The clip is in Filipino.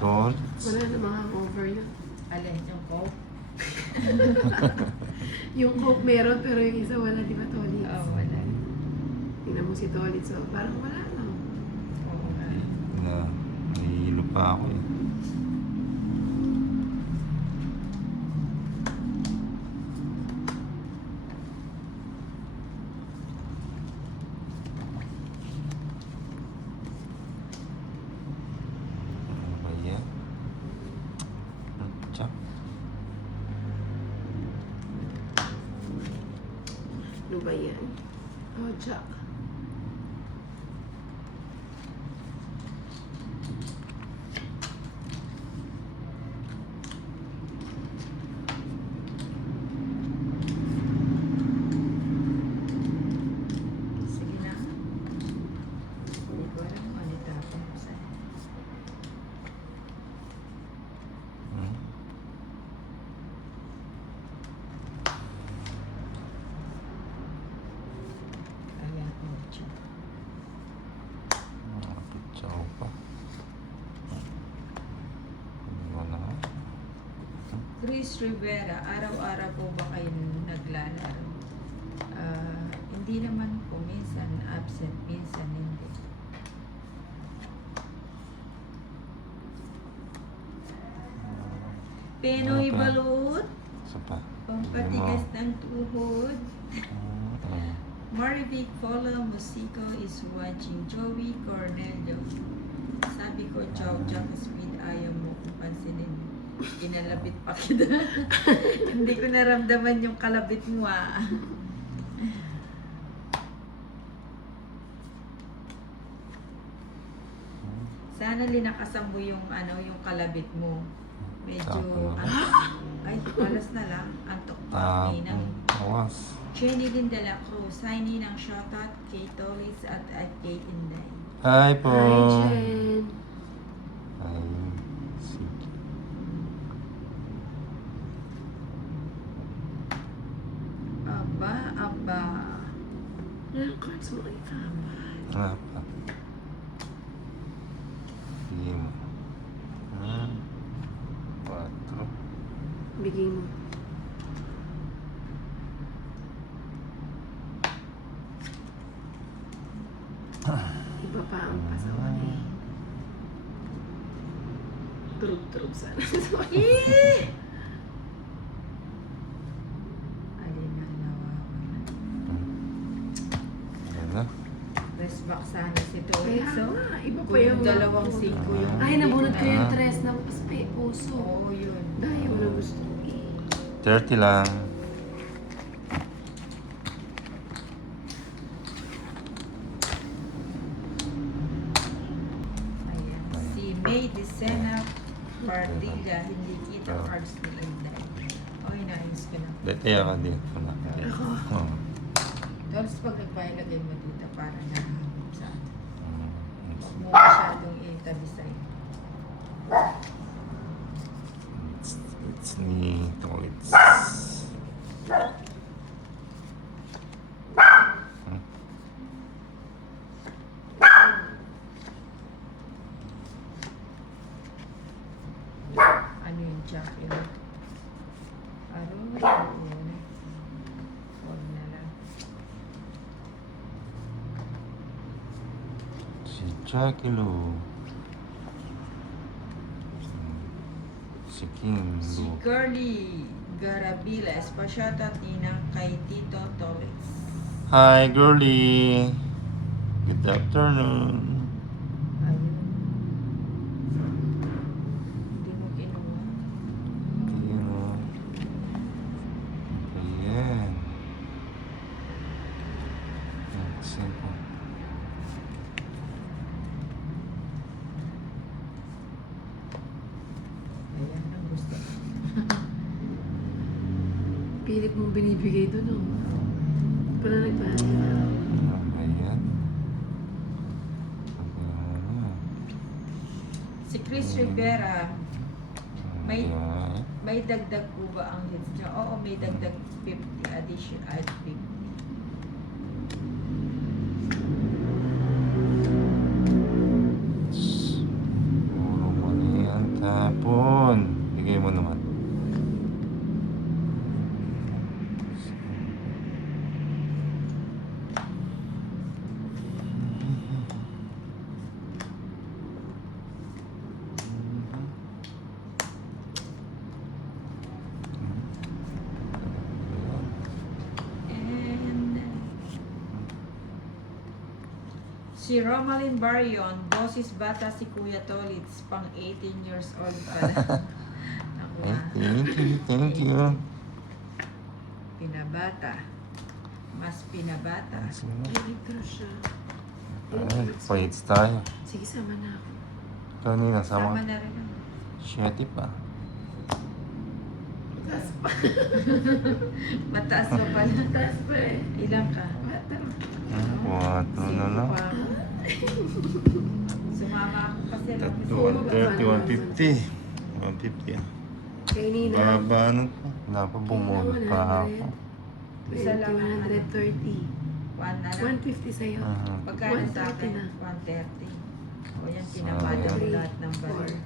Tolls. Wala na mga cover yun. Alin yung coke? Yung Coke meron, pero yung isa wala, di ba, Tolits? Oo, wala. Tingnan mo si Tolits, so parang wala lang. Oo nga. Na, nahihilo pa ako eh. Ano ba yan? Tsak. Ano ba yan? Oh, Jack. Sige na. Hindi ko alam kung ano itapon ko sa'yo. Hmm. Ayan, 8. Nakapitsa ko pa. Wala. Chris Rivera, araw-araw po ba kayo naglalaro? Hindi naman po. Minsan absent, minsan hindi. Penoy Ano pa? Balut, Isa pa. pampatigas ng tuhod. Ah, Marivic Polo Musico is watching Joey Cornelio. Sabi ko, Chow Jack Speed, ayaw mo kong pansinin. Inalabit pa kita. Hindi ko naramdaman yung kalabit mo ah. Sana linakasan mo yung yung kalabit mo. Medyo Tapo na. ay alas na lang antok pa Tapos. ng Awas. Jenny Lynn de la Cruz, signing ng shoutout kay Tolis at kay Inday. Hi po. Hi, Jen. Ay, sige. Aba, aba. Ano cards mo ay apat? Ah, pa. Sige mo. Ah, 4. Bigay mo. Iba pa ang pasawan eh. Turog-turog sana. Alin na nawawala. Ayan na. Best back sana si Tolis. Kaya So, nga, iba pa kung yung... dalawang singko yung... Ay, nabunot ko yung Ah. tres na puso. Oo, yun. Dahil wala gusto ko eh. 30 lang. Ayan. Si May Decena Partilla, hindi kita cards ni Inday. Okay, naayos ko na. Dati ako dito na. Ako. Oh. Tapos pag nagpailagay mo dito, para nahahapit sa atin. Mm. Huwag mo masyadong itabi sa'yo. It's nito. It's... Ano yung jack yun? Yun. Huwag na lang. Si Jackie Lou. Si King Si Lou. Curly Garabila, espasyatat ninang kay Tito Torres. Hi, girlie. Good afternoon. Ayun. Hindi mo kinuha. Ayan o. Ayan. Simple. Ayan ang gusto. Pilit mong binibigay doon, oh. Pala nagpahali na. Ayan. Ayan. Si Chris Rivera, may Ayan. may dagdag po ba ang hits niya? Oo, may dagdag 50 addition at 50. Puro mali yan. Tapon. Bigay mo naman. And si Romalyn Barion, boses bata si Kuya Tolitz, pang 18 years old pala. Ako Ay, ah. thank you. Pinabata. Mas pinabata. Electro siya. Ay, fights tayo. Sige, sama na ako. Kanina, Sama sama. na rin ako. 7 pa. Taas pa. Mataas mo pala. Taas pa eh. Ilang ka? Bata. 4 na lang. Sino pa ako? Sumama ako kasi lang. 130, 150. 150 ah. Kay Nina. Baba ano pa? Wala pa bumulot pa ako. Isa lang ang 130. 150 sa'yo. Aha. Pagkano sa 130 akin? na. 130. O yan, pinabata ko lahat ng balik.